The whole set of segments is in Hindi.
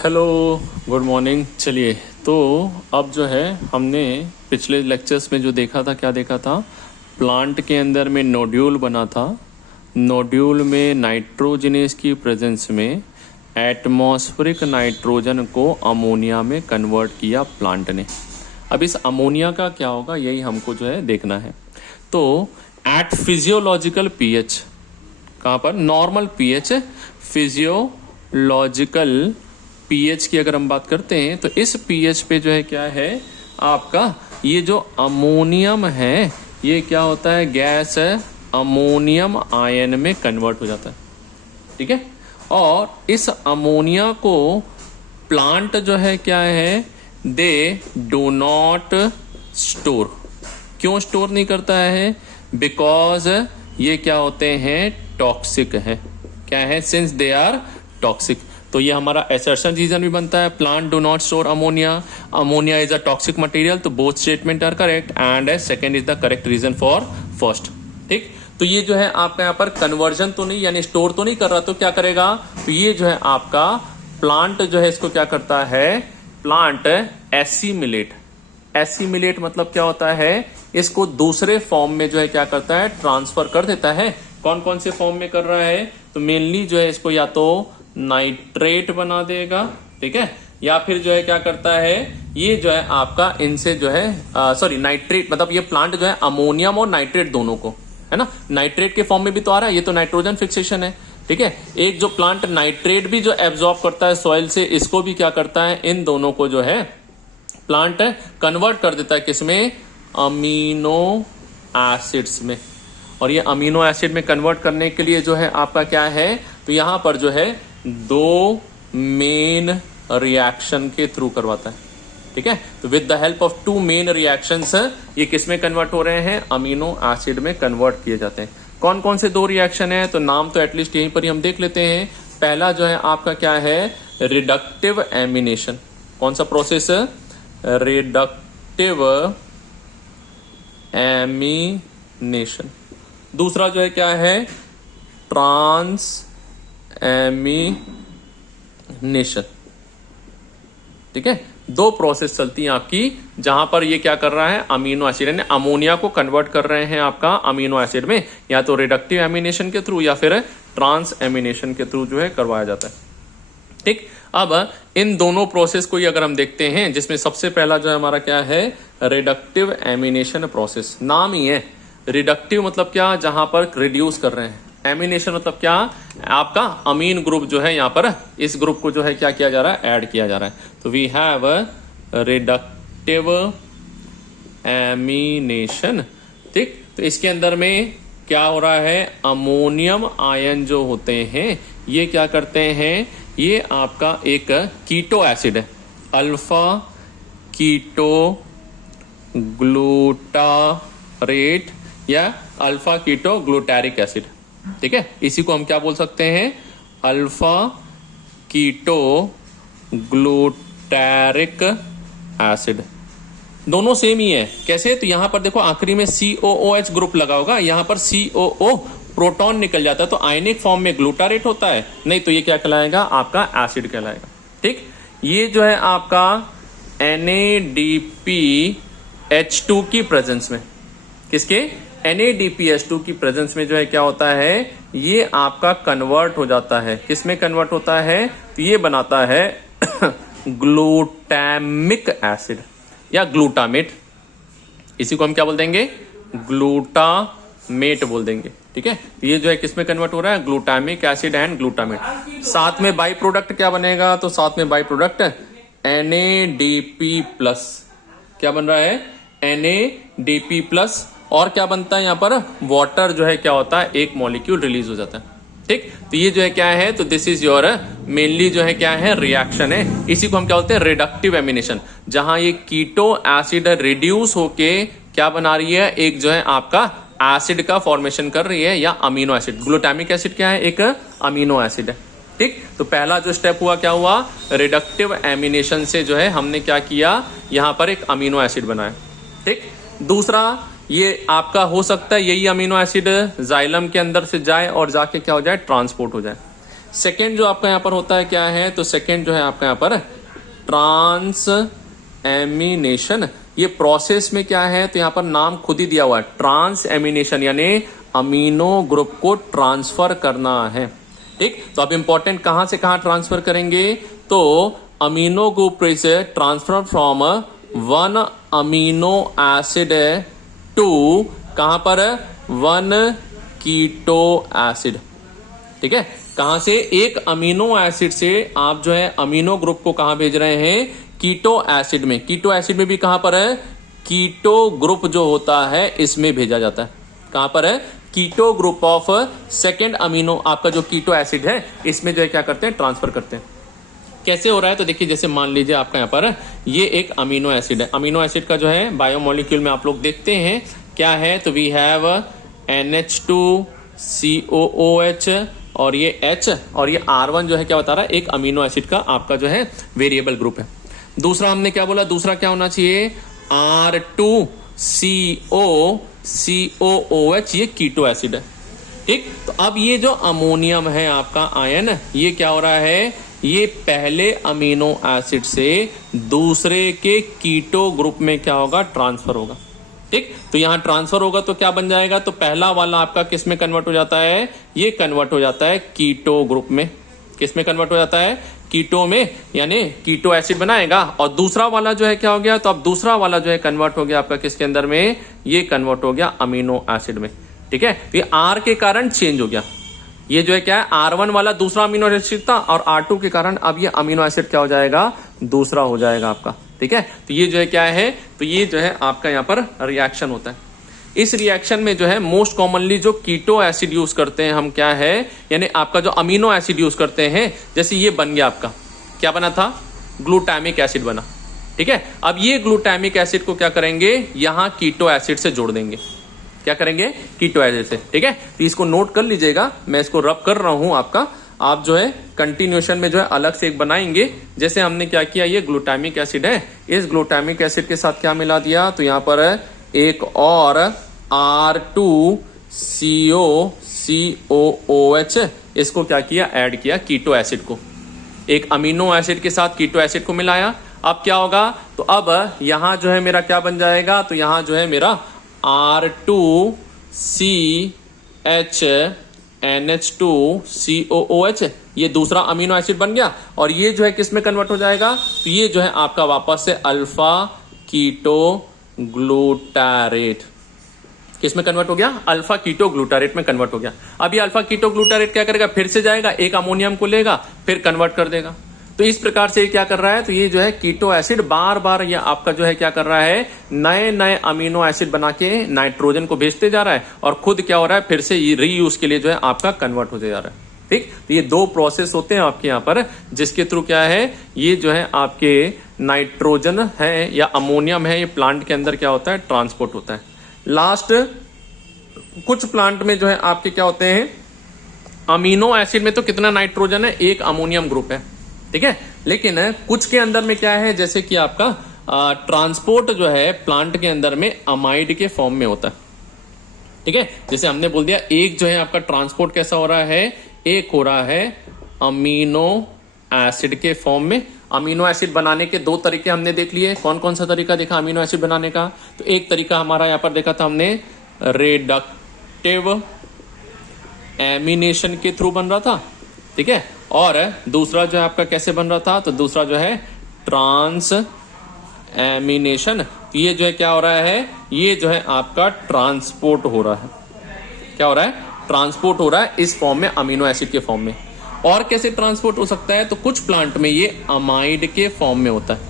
Hello, good morning. चलिए, तो अब जो है हमने पिछले लेक्चर्स में जो देखा था, क्या देखा था? प्लांट के अंदर में नोड्यूल बना था। नोड्यूल में नाइट्रोजनेस की प्रेजेंस में एटमॉस्फेरिक नाइट्रोजन को अमोनिया में कन्वर्ट किया प्लांट ने। अब इस अमोनिया का क्या होगा, यही हमको जो है देखना है। तो एट फिजियोलॉजिकल पीएच, कहाँ पर? नॉर्मल पीएच, फिजियोलॉजिकल पीएच की अगर हम बात करते हैं तो इस पीएच पे जो है क्या है आपका, ये जो अमोनियम है ये क्या होता है, गैस है, अमोनियम आयन में कन्वर्ट हो जाता है। ठीक है, और इस अमोनिया को प्लांट जो है क्या है, दे डू नॉट स्टोर। क्यों स्टोर नहीं करता है? बिकॉज ये क्या होते हैं, टॉक्सिक है। क्या है? Since they are toxic. तो ये हमारा असर्शन रीजन भी बनता है, plant do not store ammonia, ammonia is a toxic material. तो both statement are correct and second is the correct reason for first. ठीक, तो ये जो है आपका यहाँ पर कन्वर्जन तो नहीं, यानी स्टोर तो नहीं कर रहा, तो क्या करेगा? तो ये जो है आपका प्लांट जो है इसको क्या करता है, प्लांट एसिमिलेट। एसिमिलेट मतलब क्या होता है, इसको दूसरे फॉर्म में जो है क्या करता है, ट्रांसफर कर देता है। कौन कौन से फॉर्म में कर रहा है? तो मेनली जो है इसको या तो नाइट्रेट बना देगा, ठीक है, या फिर जो है क्या करता है, ये जो है आपका इनसे जो है सॉरी नाइट्रेट मतलब ये प्लांट जो है अमोनियम और नाइट्रेट दोनों को, है ना, नाइट्रेट के फॉर्म में भी तो आ रहा है, ये तो नाइट्रोजन फिक्सेशन है। ठीक है, एक जो प्लांट नाइट्रेट भी जो एब्जॉर्ब करता है सॉइल से, इसको भी क्या करता है, इन दोनों को जो है प्लांट कन्वर्ट कर देता है किसमें, अमीनो एसिड्स में। और ये अमीनो एसिड में कन्वर्ट करने के लिए जो है आपका क्या है, तो यहां पर जो है दो मेन रिएक्शन के थ्रू करवाता है। ठीक है, तो with the help of two main reactions ये किस में कन्वर्ट हो रहे हैं, अमीनो एसिड में कन्वर्ट किए जाते हैं। कौन कौन से दो रिएक्शन है, तो नाम तो एटलीस्ट यहीं पर ही हम देख लेते हैं। पहला जो है आपका क्या है, रिडक्टिव एमिनेशन। कौन सा प्रोसेस? Reductive ammunition. दूसरा जो है क्या है, ट्रांस एमिनेशन। ठीक है, दो प्रोसेस चलती हैं आपकी, जहां पर ये क्या कर रहा है, अमीनो एसिड यानी अमोनिया को कन्वर्ट कर रहे हैं आपका अमीनो एसिड में, या तो रिडक्टिव एमिनेशन के थ्रू या फिर ट्रांस एमिनेशन के थ्रू जो है करवाया जाता है। ठीक, अब इन दोनों प्रोसेस को ही अगर हम देखते हैं, जिसमें सबसे पहला जो है हमारा क्या है, रिडक्टिव एमिनेशन प्रोसेस। नाम ही है, रिडक्टिव मतलब क्या, जहां पर रिड्यूस कर रहे हैं, एमिनेशन मतलब क्या, आपका अमीन ग्रुप जो है यहाँ पर इस ग्रुप को जो है क्या किया जा रहा है, ऐड किया जा रहा है। तो वी हैव रिडक्टिव एमिनेशन। ठीक, तो इसके अंदर में क्या हो रहा है, अमोनियम आयन जो होते हैं ये क्या करते हैं, ये आपका एक कीटो एसिड है, अल्फा कीटो ग्लूटारेट या अल्फा कीटो ग्लूटारिक एसिड। ठीक है, इसी को हम क्या बोल सकते हैं, अल्फा कीटो ग्लूटारिक एसिड। दोनों सेम ही है। कैसे? तो यहां पर देखो आखिरी में COOH ग्रुप लगा होगा, यहां पर COO प्रोटॉन निकल जाता है, तो आयनिक फॉर्म में ग्लूटारेट होता है, नहीं तो ये क्या कहलाएगा, आपका एसिड कहलाएगा। ठीक, ये जो है आपका NADPH2 की प्रेजेंस में, किसके, NADPH2 की प्रेजेंस में जो है क्या होता है, ये आपका कन्वर्ट हो जाता है, किसमें कन्वर्ट होता है, तो ये बनाता है ग्लूटामिक एसिड या ग्लूटामेट। इसी को हम क्या बोल देंगे, ग्लूटामेट बोल देंगे। ठीक है, तो ये जो है किसमें कन्वर्ट हो रहा है, ग्लूटामिक एसिड एंड ग्लूटामेट। साथ में बाई प्रोडक्ट क्या बनेगा, तो साथ में बाई प्रोडक्ट NADP+। क्या बन रहा है, NADP+, और क्या बनता है यहाँ पर, वाटर जो है क्या होता है, एक मॉलिक्यूल रिलीज हो जाता है। ठीक, तो ये जो है क्या है, तो दिस इज योर मेनली जो है क्या है, रिएक्शन है। इसी को हम क्या बोलते हैं, रिडक्टिव एमिनेशन, जहां ये कीटो एसिड रिड्यूस होके क्या बना रही है, एक जो है आपका एसिड का फॉर्मेशन कर रही है, या अमीनो एसिड। ग्लूटामिक एसिड क्या है, एक अमीनो एसिड है। ठीक, तो पहला जो स्टेप हुआ क्या हुआ, रिडक्टिव एमिनेशन से जो है हमने क्या किया, यहां पर एक अमीनो एसिड बनाया। ठीक, दूसरा ये आपका हो सकता है यही अमीनो एसिड जाइलम के अंदर से जाए और जाके क्या हो जाए, ट्रांसपोर्ट हो जाए। सेकेंड जो आपका यहाँ पर होता है क्या है, तो सेकेंड जो है आपका यहाँ पर ट्रांस एमिनेशन। ये प्रोसेस में क्या है, तो यहाँ पर नाम खुद ही दिया हुआ है, ट्रांस एमिनेशन, यानी अमीनो ग्रुप को ट्रांसफर करना है। ठीक, तो अब इंपॉर्टेंट कहां से कहां ट्रांसफर करेंगे, तो amino group is transfer from one amino acid to कहां पर, वन कीटो एसिड। ठीक है, कहां से, एक अमीनो एसिड से आप जो है अमीनो ग्रुप को कहां भेज रहे हैं, कीटो एसिड में। कीटो एसिड में भी कहां पर है, कीटो ग्रुप जो होता है इसमें भेजा जाता है। कहां पर है, keto group of second amino, आपका जो कीटो एसिड है इसमें जो है क्या करते हैं, ट्रांसफर करते हैं। कैसे हो रहा है, तो देखिए जैसे मान लीजिए आपका यहाँ पर ये एक अमीनो एसिड है। अमीनो एसिड का जो है बायोमोलिक्यूल में आप लोग देखते हैं क्या है, तो वी हैव NH2COOH और ये H और ये R1 जो है क्या बता रहा है, एक अमीनो एसिड का आपका जो है वेरिएबल ग्रुप है। दूसरा हमने क्या बोला, दूसरा क्या होना चाहिए, R2COCOOH, ये कीटो एसिड है। ठीक, तो अब ये जो अमोनियम है आपका आयन, ये क्या हो रहा है, ये पहले अमीनो एसिड से दूसरे के कीटो ग्रुप में क्या होगा, ट्रांसफर होगा। ठीक, तो यहां ट्रांसफर होगा तो क्या बन जाएगा, तो पहला वाला आपका किस में कन्वर्ट हो जाता है, ये कन्वर्ट हो जाता है कीटो ग्रुप में। किस में कन्वर्ट हो जाता है, कीटो में, यानी कीटो एसिड बनाएगा। और दूसरा वाला जो है क्या हो गया, तो अब दूसरा वाला जो है कन्वर्ट हो गया आपका किसके अंदर में, ये कन्वर्ट हो गया अमीनो एसिड में। ठीक है, तो ये R के कारण चेंज हो गया, ये जो है क्या है, R1 वाला दूसरा अमीनो एसिड था और R2 के कारण अब ये अमीनो एसिड क्या हो जाएगा, दूसरा हो जाएगा आपका। ठीक है, तो ये जो है क्या है, तो ये जो है आपका यहाँ पर रिएक्शन होता है। इस रिएक्शन में जो है मोस्ट कॉमनली जो कीटो एसिड यूज करते हैं हम क्या है, यानी आपका जो अमीनो एसिड यूज करते हैं, जैसे ये बन गया आपका, क्या बना था, ग्लूटामिक एसिड बना। ठीक है, अब ये ग्लूटामिक एसिड को क्या करेंगे, यहां कीटो एसिड से जोड़ देंगे। क्या करेंगे, कीटो एसिड से। ठीक है, तो इसको नोट कर लीजिएगा, मैं इसको रब कर रहा हूं आपका, आप जो है कंटिन्यूएशन में जो है अलग से एक बनाएंगे। जैसे हमने क्या किया, ये ग्लूटामिक एसिड है, इस ग्लूटामिक एसिड के साथ क्या मिला दिया, तो यहां पर एक और R2COCOOH, इसको क्या किया, ऐड किया कीटो एसिड को, एक अमीनो एसिड के साथ कीटो एसिड को मिलाया। अब क्या होगा, तो अब यहां जो है मेरा क्या बन जाएगा, तो यहां जो है मेरा R2CHNH2COOH, ये दूसरा अमीनो एसिड बन गया। और ये जो है किस में कन्वर्ट हो जाएगा, तो ये जो है आपका वापस से अल्फा कीटो ग्लूटारेट, किस में कन्वर्ट हो गया, अल्फा कीटो ग्लूटारेट में कन्वर्ट हो गया। अब ये अल्फा कीटो ग्लूटारेट क्या करेगा, फिर से जाएगा, एक अमोनियम को लेगा, फिर कन्वर्ट कर देगा। तो इस प्रकार से ये क्या कर रहा है, तो ये जो है कीटो एसिड बार बार ये आपका जो है क्या कर रहा है, नए नए अमीनो एसिड बना के नाइट्रोजन को भेजते जा रहा है और खुद क्या हो रहा है, फिर से रीयूज के लिए जो है आपका कन्वर्ट होते जा रहा है। ठीक, तो ये दो प्रोसेस होते हैं आपके यहाँ पर, जिसके थ्रू क्या है, ये जो है आपके नाइट्रोजन है या अमोनियम है, ये प्लांट के अंदर क्या होता है, ट्रांसपोर्ट होता है। लास्ट कुछ प्लांट में जो है आपके क्या होते हैं, अमीनो एसिड में तो कितना नाइट्रोजन है, एक अमोनियम ग्रुप है। ठीक है, लेकिन कुछ के अंदर में क्या है, जैसे कि आपका ट्रांसपोर्ट जो है प्लांट के अंदर में अमाइड के फॉर्म में होता है। ठीक है, जैसे हमने बोल दिया, एक जो है आपका ट्रांसपोर्ट कैसा हो रहा है, एक हो रहा है अमीनो एसिड के फॉर्म में। अमीनो एसिड बनाने के दो तरीके हमने देख लिए, कौन कौन सा तरीका देखा अमीनो एसिड बनाने का, तो एक तरीका हमारा यहां पर देखा था हमने, रिडक्टिव एमिनेशन के थ्रू बन रहा था। ठीक है, और दूसरा जो है आपका कैसे बन रहा था, तो दूसरा जो है ट्रांस एमिनेशन। तो ये जो है क्या हो रहा है, ये जो है आपका ट्रांसपोर्ट हो रहा है, क्या हो रहा है, ट्रांसपोर्ट हो रहा है इस फॉर्म में, अमीनो एसिड के फॉर्म में। और कैसे ट्रांसपोर्ट हो सकता है, तो कुछ प्लांट में ये अमाइड के फॉर्म में होता है।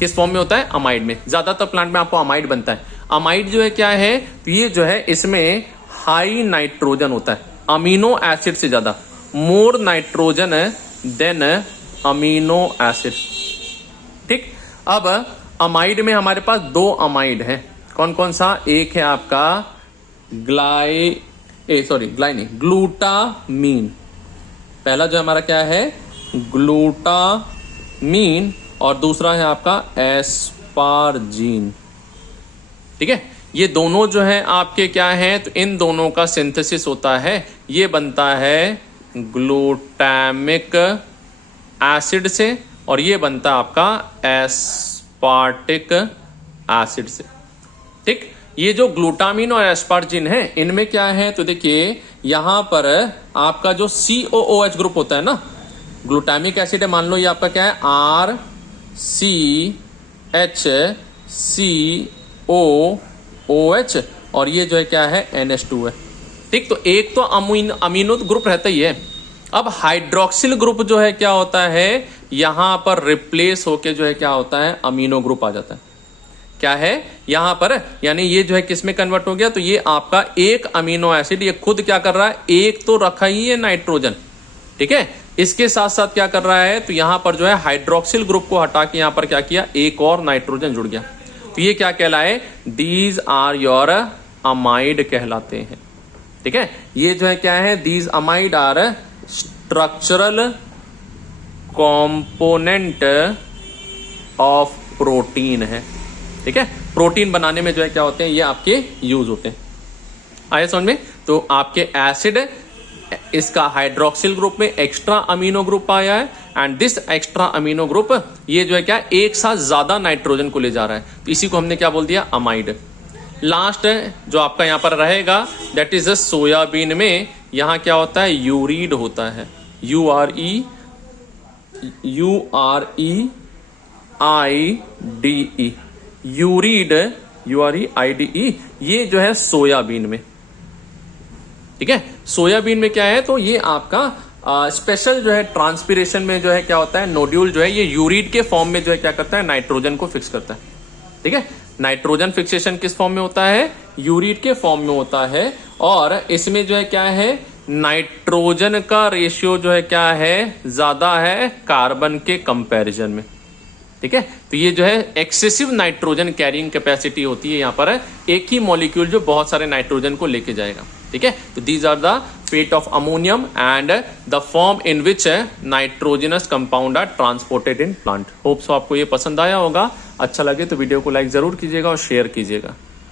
किस फॉर्म में होता है, अमाइड में। ज्यादातर प्लांट में आपको अमाइड बनता है। अमाइड जो है क्या है, तो ये जो है इसमें हाई नाइट्रोजन होता है, अमीनो एसिड से ज्यादा, more nitrogen than amino acid. ठीक, अब अमाइड में हमारे पास दो अमाइड हैं, कौन कौन सा, एक है आपका ग्लूटामीन। पहला जो हमारा क्या है, ग्लूटामीन, और दूसरा है आपका एस्पारजीन। ठीक है, ये दोनों जो है आपके क्या है, तो इन दोनों का सिंथेसिस होता है, ये बनता है ग्लूटामिक एसिड से, और ये बनता है आपका एस्पार्टिक एसिड से। ठीक, ये जो ग्लूटामिन और एस्पार्जिन है, इनमें क्या है तो देखिए यहां पर आपका जो COOH ग्रुप होता है ना, ग्लूटामिक एसिड है, मान लो ये आपका क्या है RCHCOOH, और ये जो है क्या है NH2 है। ठीक, तो एक तो अमीनो ग्रुप रहता ही है। अब हाइड्रोक्सिल ग्रुप जो है क्या होता है, यहां पर रिप्लेस होके जो है क्या होता है अमीनो ग्रुप आ जाता है। क्या है यहां पर, यानी ये जो है किस में कन्वर्ट हो गया, तो ये आपका एक अमीनो एसिड ये खुद क्या कर रहा है, एक तो रखा ही है नाइट्रोजन, ठीक है, इसके साथ साथ क्या कर रहा है, तो यहां पर जो है हाइड्रोक्सिल ग्रुप को हटा के यहां पर क्या किया, एक और नाइट्रोजन जुड़ गया। तो ये क्या कहलाए, दीज आर योर अमाइड कहलाते हैं। ठीक है, ये जो है क्या है, these amide are structural component of protein है। ठीक है, प्रोटीन बनाने में जो है क्या होते हैं, ये आपके यूज होते हैं। आया समझ में? तो आपके एसिड, इसका हाइड्रोक्सिल ग्रुप में एक्स्ट्रा अमीनो ग्रुप आया है, and this extra amino group ये जो है क्या एक साथ ज्यादा नाइट्रोजन को ले जा रहा है, तो इसी को हमने क्या बोल दिया, अमाइड। लास्ट जो आपका यहां पर रहेगा दैट इज सोयाबीन में, यहां क्या होता है, यूरिड होता है, UREIDE, यूरिड, UREIDE, ये जो है सोयाबीन में। ठीक है, सोयाबीन में क्या है, तो ये आपका स्पेशल जो है ट्रांसपिरेशन में जो है क्या होता है, नोड्यूल जो है ये यूरिड के फॉर्म में जो है क्या करता है, नाइट्रोजन को फिक्स करता है। ठीक है, नाइट्रोजन फिक्सेशन किस फॉर्म में होता है, यूरिड के फॉर्म में होता है, और इसमें जो है क्या है, नाइट्रोजन का रेशियो जो है क्या है, ज्यादा है कार्बन के कंपैरिजन में। ठीक है, तो ये जो है एक्सेसिव नाइट्रोजन कैरिंग कैपेसिटी होती है यहां पर, एक ही मॉलिक्यूल जो बहुत सारे नाइट्रोजन को लेके जाएगा। ठीक है, तो these are the fate of ammonium and the form in which nitrogenous compound are transported in plant. Hope so आपको ये पसंद आया होगा। अच्छा लगे तो वीडियो को लाइक जरूर कीजिएगा और शेयर कीजिएगा।